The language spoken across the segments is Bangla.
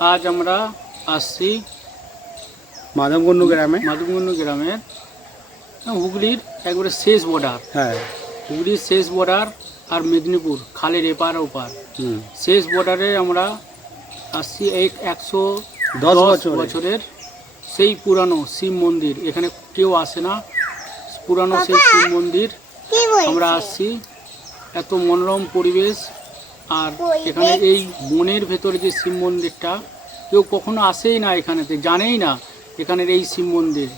আজ আমরা আসছি মাধবগঞ্জ গ্রামে। মাধবগঞ্জ গ্রামের হুগলির একবারে শেষ বর্ডার হ্যাঁ। হুগলির শেষ বর্ডার আর মেদিনীপুর খালের এপার ওপার। হুম। শেষ বর্ডারে আমরা আসছি এক একশো দশ দশ বছরে। বছরের সেই পুরানো শিব মন্দির। এখানে কেউ আসে না। পুরানো সেই শিব মন্দির। আমরা আসছি। এত মনোরম পরিবেশ। আর এখানে এই বনের ভেতরে যে শিব মন্দিরটা কেউ কখনো আসেই না এখানেতে জানেই না এখানের এই শিব মন্দির।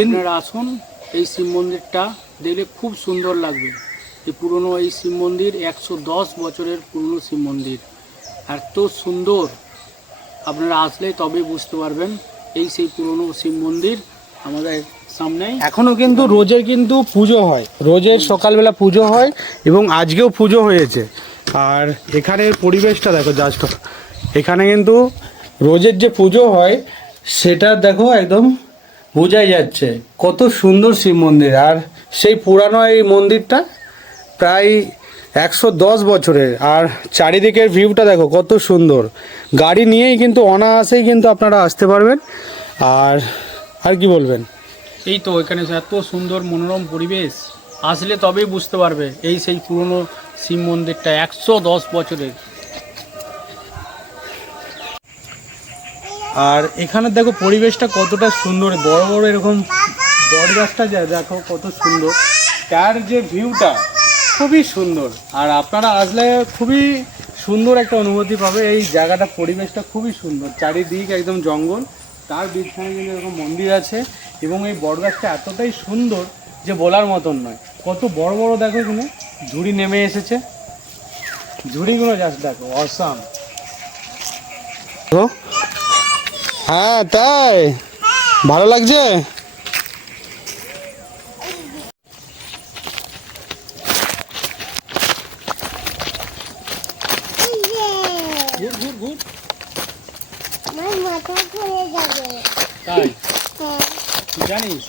আপনারা আসুন এই শিব মন্দিরটা দেখলে খুব সুন্দর লাগবে। এই পুরনো এই শিব মন্দির একশো দশ বছরের পুরনো শিব মন্দির। এত সুন্দর। আপনারা আসলে তবে বুঝতে পারবেন এই সেই পুরনো শিব মন্দির আমাদের সামনেই এখনও কিন্তু রোজের কিন্তু পুজো হয়। রোজের সকালবেলা পুজো হয় এবং আজকেও পুজো হয়েছে। আর এখানের পরিবেশটা দেখো জাস্ট এখানে কিন্তু রোজের যে পুজো হয়, সেটা দেখো একদম বোঝাই যাচ্ছে। কত সুন্দর শিব মন্দির। আর সেই পুরানো এই মন্দিরটা প্রায় একশো দশ বছরের। আর চারিদিকের ভিউটা দেখো কত সুন্দর। গাড়ি নিয়েই কিন্তু অনায়াসেই কিন্তু আপনারা আসতে পারবেন। আর আর কি বলবেন? এই তো এখানে এত সুন্দর মনোরম পরিবেশ। আসলে তবেই বুঝতে পারবে এই সেই পুরনো শিব মন্দিরটা একশো দশ বছরের। আর এখানে দেখো পরিবেশটা কতটা সুন্দর, বড় বড় এরকম বট গাছটা যা, দেখো কত সুন্দর। তার যে ভিউটা খুবই সুন্দর। আর আপনারা আসলে খুবই সুন্দর একটা অনুভূতি পাবে, এই জায়গাটা, পরিবেশটা খুবই সুন্দর। চারিদিক একদম জঙ্গল, তার বিছানে কিন্তু এরকম মন্দির আছে এবং এই বট গাছটা এতটাই সুন্দর যে বলার মতন নয়। কত বড় বড় দেখো এখানে। ঝুড়ি নেমে এসেছে। ঝুড়িগুলো জাস্ট দেখো অসাম হ্যাঁ তাই? ভালো লাগছে? জানিস?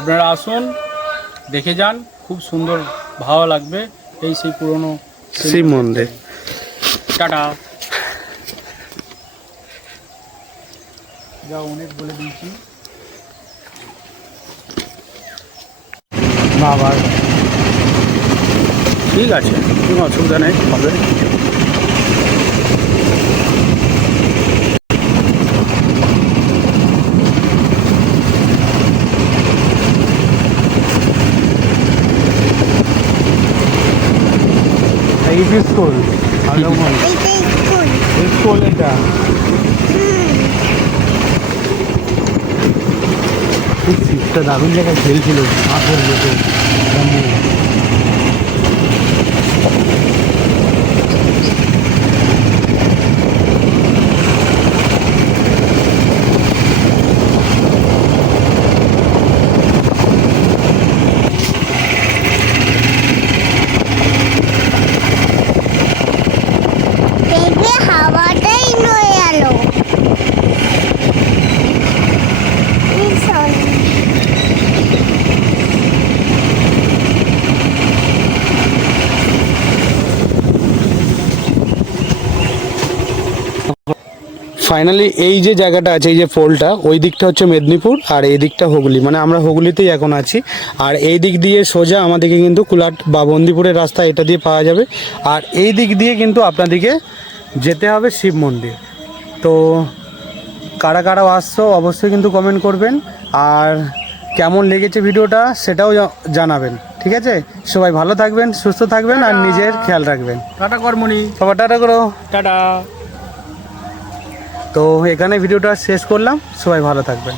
আপনারা আসুন দেখে যান খুব সুন্দর ভালো লাগবে এই সেই পুরনো শিব মন্দির। টাটা। যা অনেক বলে দিয়েছি। বাবা। ঠিক আছে কোনো অসুবিধা নেই হবে। Preschool. Alam mo. Preschool. Preschool ito. 이 진짜 나쁜 자가 제일 싫어. 아, 그래, 그래. Finally এই যে জায়গাটা আছে এই যে পোলটা ওই দিকটা হচ্ছে মেদিনীপুর আর এই দিকটা হুগলি। মানে আমরা হুগলিতেই এখন আছি। আর এই দিক দিয়ে সোজা আমাদেরকে কিন্তু কুলাট বা বন্দিপুরের রাস্তা এটা দিয়ে পাওয়া যাবে। আর এই দিক দিয়ে কিন্তু আপনাদেরকে যেতে হবে শিব মন্দির। তো কারা কারা আসছো অবশ্যই কিন্তু কমেন্ট করবেন। আর কেমন লেগেছে ভিডিওটা সেটাও জানাবেন। ঠিক আছে? সবাই ভালো থাকবেন সুস্থ থাকবেন আর নিজের খেয়াল রাখবেন। টাটা কর্মণি। সবার টাটা করো। টাটা। তো এখানে ভিডিওটা শেষ করলাম। সবাই ভালো থাকবেন।